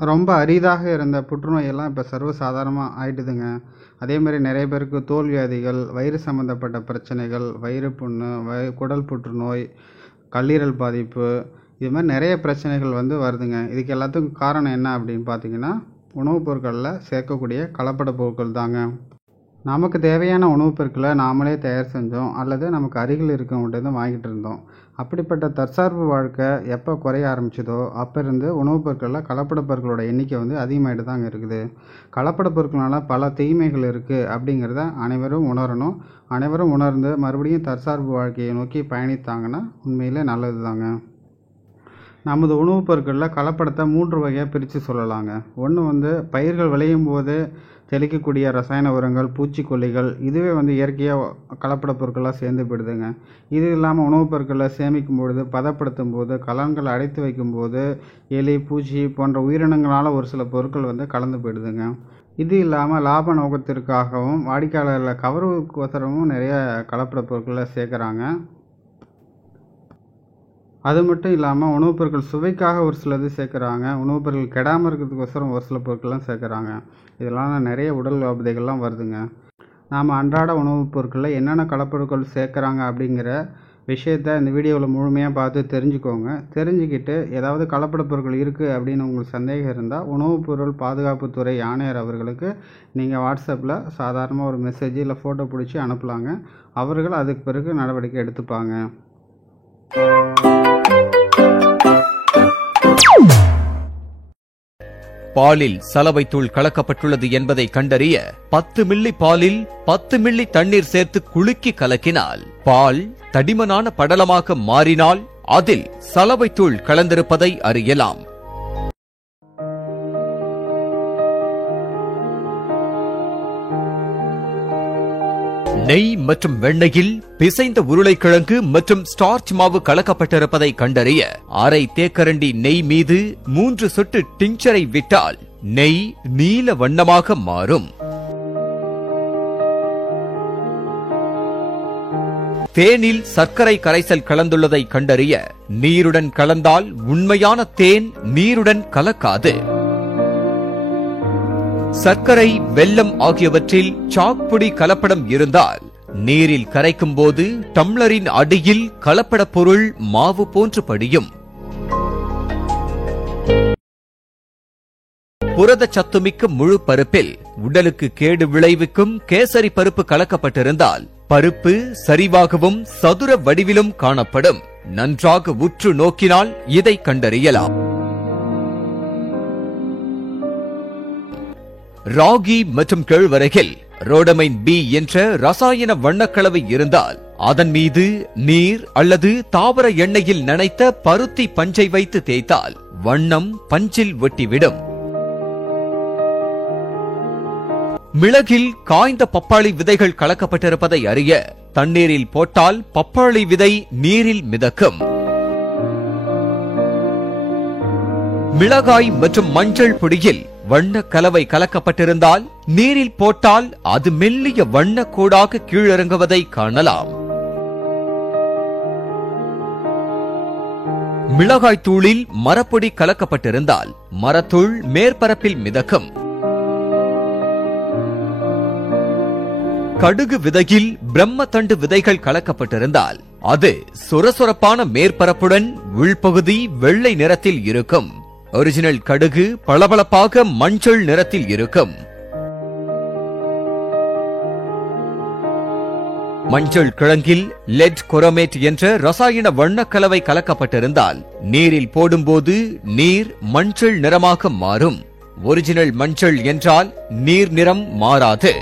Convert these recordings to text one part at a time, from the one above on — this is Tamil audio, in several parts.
ரொம்ப அரிதாக இருந்த புற்றுநோயெல்லாம் இப்போ சர்வசாதாரணமாக ஆயிட்டுதுங்க. அதேமாதிரி நிறைய பேருக்கு தோல் வியாதிகள், வயிறு சம்மந்தப்பட்ட பிரச்சனைகள், வயிறு புண்ணு, குடல் புற்றுநோய், கல்லீரல் பாதிப்பு, இது மாதிரி நிறைய பிரச்சனைகள் வருதுங்க. இதுக்கு எல்லாத்துக்கும் காரணம் என்ன அப்படின்னு பார்த்தீங்கன்னா, உணவுப் பொருட்களில் சேர்க்கக்கூடிய கலப்பட பொருட்கள் தாங்க. நமக்கு தேவையான உணவுப் பொருட்களை நாமளே தயார் செஞ்சோம் அல்லது நமக்கு அருகில் இருக்கவங்கள்ட்ட வாங்கிட்டு இருந்தோம். அப்படிப்பட்ட தற்சார்பு வாழ்க்கை எப்போ குறைய ஆரம்பிச்சதோ அப்போ இருந்து உணவுப் பொருட்களில் கலப்பட பொருட்களோட எண்ணிக்கை அதிகமாகிட்டு தாங்க இருக்குது. கலப்பட பொருட்களால் பல தீமைகள் இருக்குது அப்படிங்கிறத அனைவரும் உணரணும். அனைவரும் உணர்ந்து மறுபடியும் தற்சார்பு வாழ்க்கையை நோக்கி பயணித்தாங்கன்னா உண்மையிலே நல்லது தாங்க. நமது உணவுப் பொருட்களில் கலப்படத்தை 3 வகையாக பிரித்து சொல்லலாங்க. ஒன்று பயிர்கள் விளையும் போது தெளிக்கக்கூடிய ரசாயன உரங்கள், பூச்சிக்கொல்லிகள், இதுவே இயற்கையாக கலப்பட பொருட்களாக சேர்ந்து போயிடுதுங்க. இது இல்லாமல் உணவுப் பொருட்களை சேமிக்கும் பொழுது, பதப்படுத்தும் போது, கலன்களை அடைத்து வைக்கும்போது எலி, பூச்சி போன்ற உயிரினங்களால் ஒரு சில பொருட்கள் கலந்து போயிடுதுங்க. இது இல்லாமல் லாப நோக்கத்திற்காகவும் வாடிக்கையாளர்களை கவர்வதற்கோசரமும் நிறைய கலப்பட பொருட்களை சேர்க்குறாங்க. அது மட்டும் இல்லாமல் உணவுப் பொருட்கள் சுவைக்காக ஒரு சிலது சேர்க்குறாங்க. உணவுப் பொருட்கள் கெடாமல் இருக்கிறதுக்கோசரம் ஒரு சில பொருட்கள்லாம் சேர்க்குறாங்க. இதெல்லாம் நிறைய உடல் உபாதைகள்லாம் வருதுங்க. நாம் அன்றாட உணவுப் பொருட்களில் என்னென்ன கலப்பொருட்கள் சேர்க்குறாங்க அப்படிங்கிற விஷயத்தை இந்த வீடியோவில் முழுமையாக பார்த்து தெரிஞ்சுக்கோங்க. தெரிஞ்சுக்கிட்டு ஏதாவது கலப்பட பொருட்கள் இருக்குது அப்படின்னு உங்களுக்கு சந்தேகம் இருந்தால் உணவுப் பொருள் பாதுகாப்புத்துறை ஆணையர் அவர்களுக்கு நீங்கள் வாட்ஸ்அப்பில் சாதாரணமாக ஒரு மெசேஜ் இல்லை ஃபோட்டோ பிடிச்சி அனுப்பலாங்க. அவர்கள் அதுக்கு பிறகு நடவடிக்கை எடுத்துப்பாங்க. பாலில் சலவைத்தூள் கலக்கப்பட்டுள்ளது என்பதை கண்டறிய 10 மில்லி பாலில் 10 மில்லி தண்ணீர் சேர்த்து குலுக்கி கலக்கினால் பால் தடிமனான படலமாக மாறினால் அதில் சலவைத்தூள் கலந்திருப்பதை அறியலாம். நெய் மற்றும் வெண்ணெயில் பிசைந்த உருளைக்கிழங்கு மற்றும் ஸ்டார்ச் மாவு கலக்கப்பட்டிருப்பதை கண்டறிய அரை தேக்கரண்டி நெய் மீது 3 சொட்டு டிஞ்சரை விட்டால் நெய் நீல வண்ணமாக மாறும். தேனில் சர்க்கரை கரைசல் கலந்துள்ளதை கண்டறிய நீருடன் கலந்தால் உண்மையான தேன் நீருடன் கலக்காது. சர்க்கரை, வெல்லம் ஆகியவற்றில் சாக்பொடி கலப்படம் இருந்தால் நீரில் கரைக்கும் போது டம்ளரின் அடியில் கலப்பட பொருள் மாவு போன்று படியும். புரத சத்துமிக்க முழு பருப்பில் உடலுக்கு கேடு விளைவிக்கும் கேசரி பருப்பு கலக்கப்பட்டிருந்தால் பருப்பு சரிவாகவும் சதுர வடிவிலும் காணப்படும். நன்றாக உற்று நோக்கினால் இதை கண்டறியலாம். ராகி மற்றும் கேழ்வரகில் ரோடமைன் பி என்ற ரசாயன வண்ணக்கலவை இருந்தால் அதன் மீது நீர் அல்லது தாவர எண்ணெயில் நனைத்த பருத்தி பஞ்சை வைத்து தேய்த்தால் வண்ணம் பஞ்சில் ஒட்டிவிடும். மிளகில் காய்ந்த பப்பாளி விதைகள் கலக்கப்பட்டிருப்பதை அறிய தண்ணீரில் போட்டால் பப்பாளி விதை நீரில் மிதக்கும். மிளகாய் மற்றும் மஞ்சள் பொடியில் வண்ண கலவை கலக்கப்பட்டிருந்தால் நீரில் போட்டால் அது மெல்லிய வண்ண கோடாக கீழிறங்குவதை காணலாம். மிளகாய் தூளில் மரப்பொடி கலக்கப்பட்டிருந்தால் மரத்தூள் மேற்பரப்பில் மிதக்கும். கடுகு விதையில் பிரம்மதண்டு விதைகள் கலக்கப்பட்டிருந்தால் அது சொரசொரப்பான மேற்பரப்புடன் உள்பகுதி வெள்ளை நிறத்தில் இருக்கும். ஒரிஜினல் கடுகு பளபளப்பாக மஞ்சள் நிறத்தில் இருக்கும். மஞ்சள் கிழங்கில் லெட் குரோமேட் என்ற ரசாயன வண்ணக்கலவை கலக்கப்பட்டிருந்தால் நீரில் போடும்போது நீர் மஞ்சள் நிறமாக மாறும். ஒரிஜினல் மஞ்சள் என்றால் நீர் நிறம் மாறாது.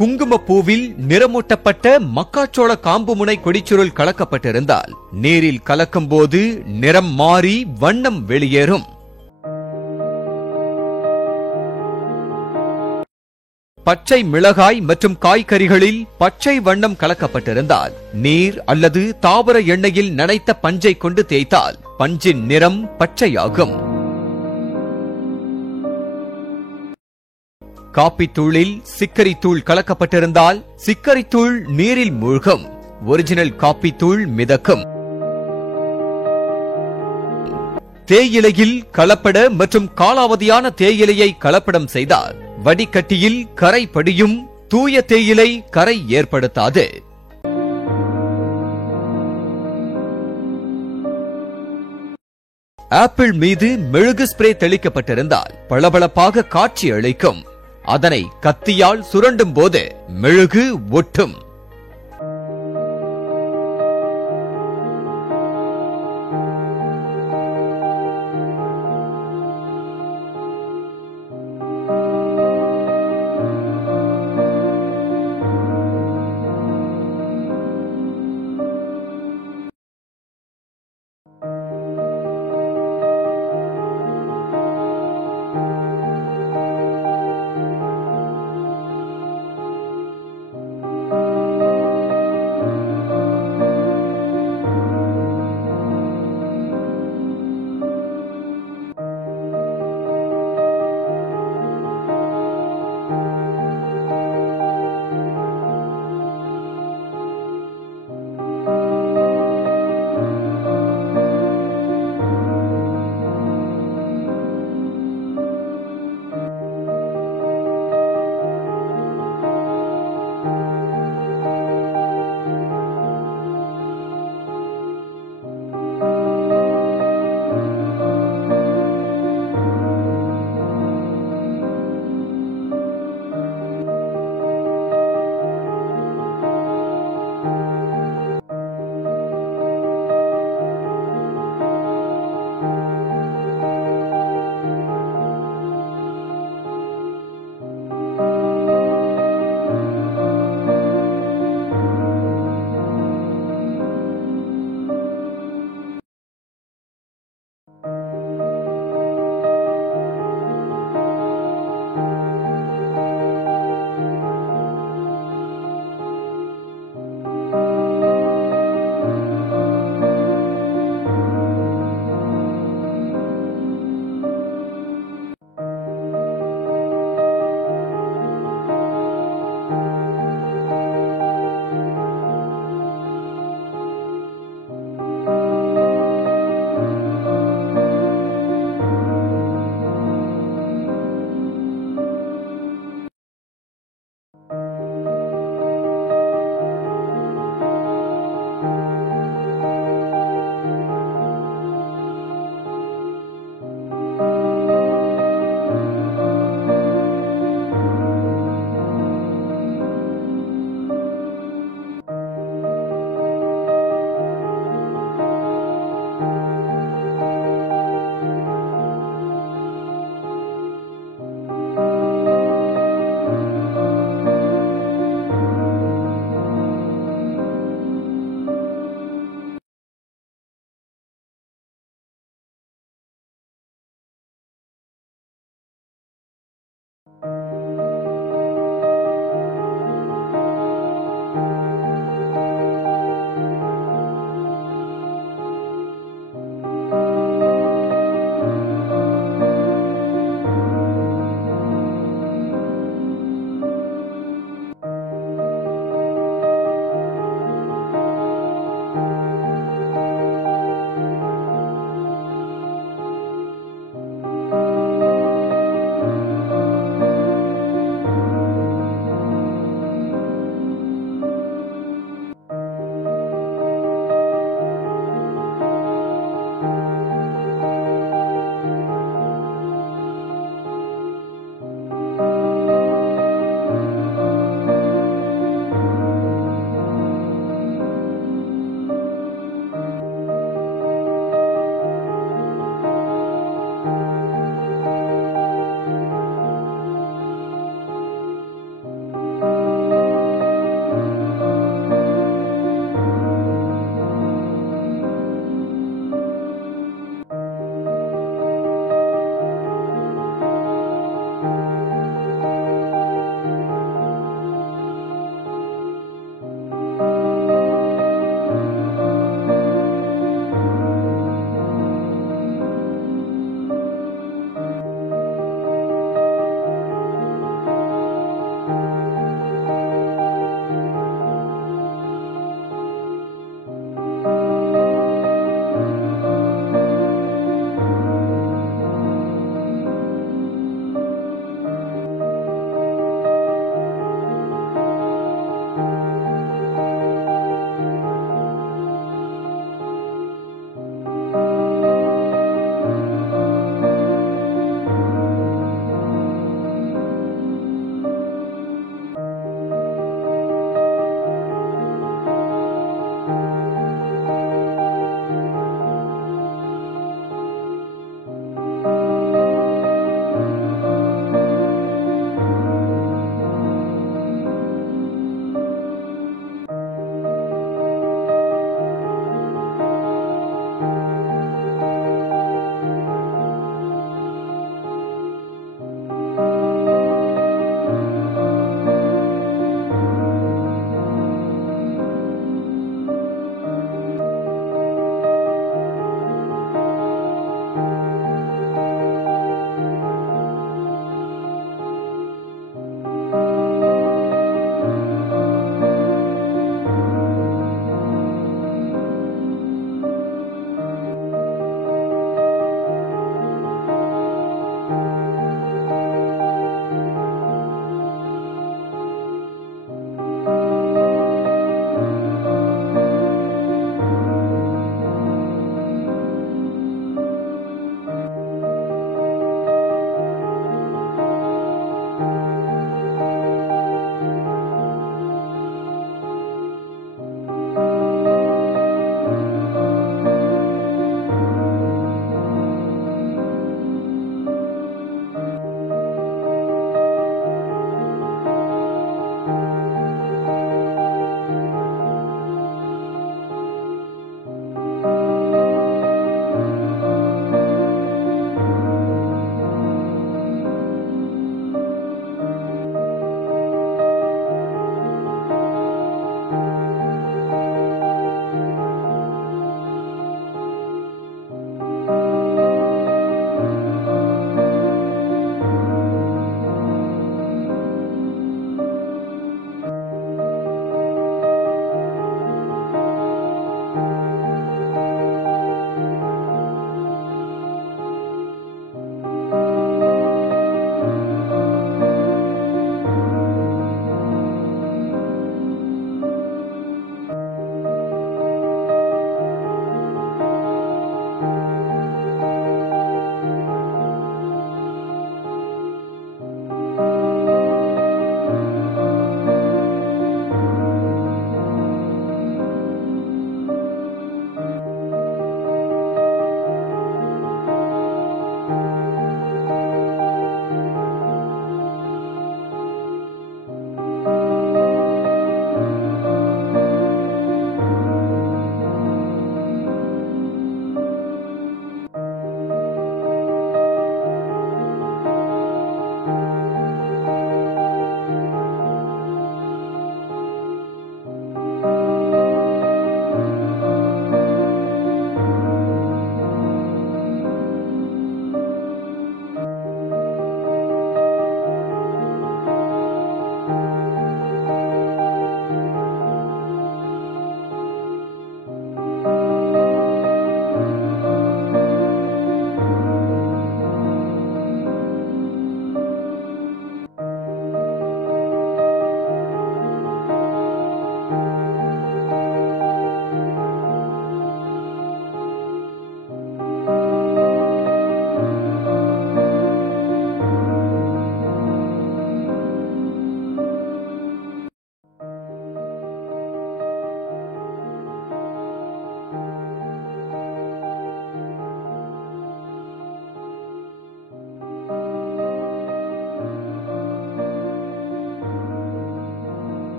குங்குமப்பூவில் நிறமூட்டப்பட்ட மக்காச்சோள காம்பு முனை கொடிச்சுருள் கலக்கப்பட்டிருந்தால் நீரில் கலக்கும் போது நிறம் மாறி வண்ணம் வெளியேறும். பச்சை மிளகாய் மற்றும் காய்கறிகளில் பச்சை வண்ணம் கலக்கப்பட்டிருந்தால் நீர் அல்லது தாவர எண்ணெயில் நனைத்த பஞ்சை கொண்டு தேய்த்தால் பஞ்சின் நிறம் பச்சையாகும். காப்பித்தூளில் சிக்கரி தூள் கலக்கப்பட்டிருந்தால் சிக்கரி தூள் நீரில் மூழ்கும். ஒரிஜினல் காப்பி தூள் மிதக்கும். தேயிலையில் கலப்பட மற்றும் காலாவதியான தேயிலையை கலப்படம் செய்தால் வடிகட்டியில் கரை படியும். தூய தேயிலை கரை ஏற்படுத்தாது. ஆப்பிள் மீது மெழுகு ஸ்ப்ரே தெளிக்கப்பட்டிருந்தால் பளபளப்பாக காட்சி அளிக்கும். அதனை கத்தியால் சுரண்டும் போது மெழுகு ஒட்டும்.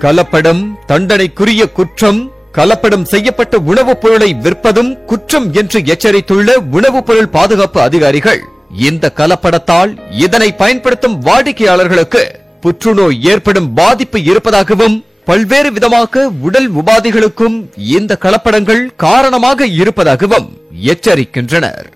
கலப்படம் தண்டனைக்குரிய குற்றம், கலப்படம் செய்யப்பட்ட உணவுப் பொருளை விற்பதும் குற்றம் என்று எச்சரித்துள்ள உணவுப் பொருள் பாதுகாப்பு அதிகாரிகள், இந்த கலப்படத்தால் இதனை பயன்படுத்தும் வாடிக்கையாளர்களுக்கு புற்றுநோய் ஏற்படும் பாதிப்பு இருப்பதாகவும், பல்வேறு விதமாக உடல் உபாதைகளுக்கும் இந்த கலப்படங்கள் காரணமாக இருப்பதாகவும் எச்சரிக்கின்றனர்.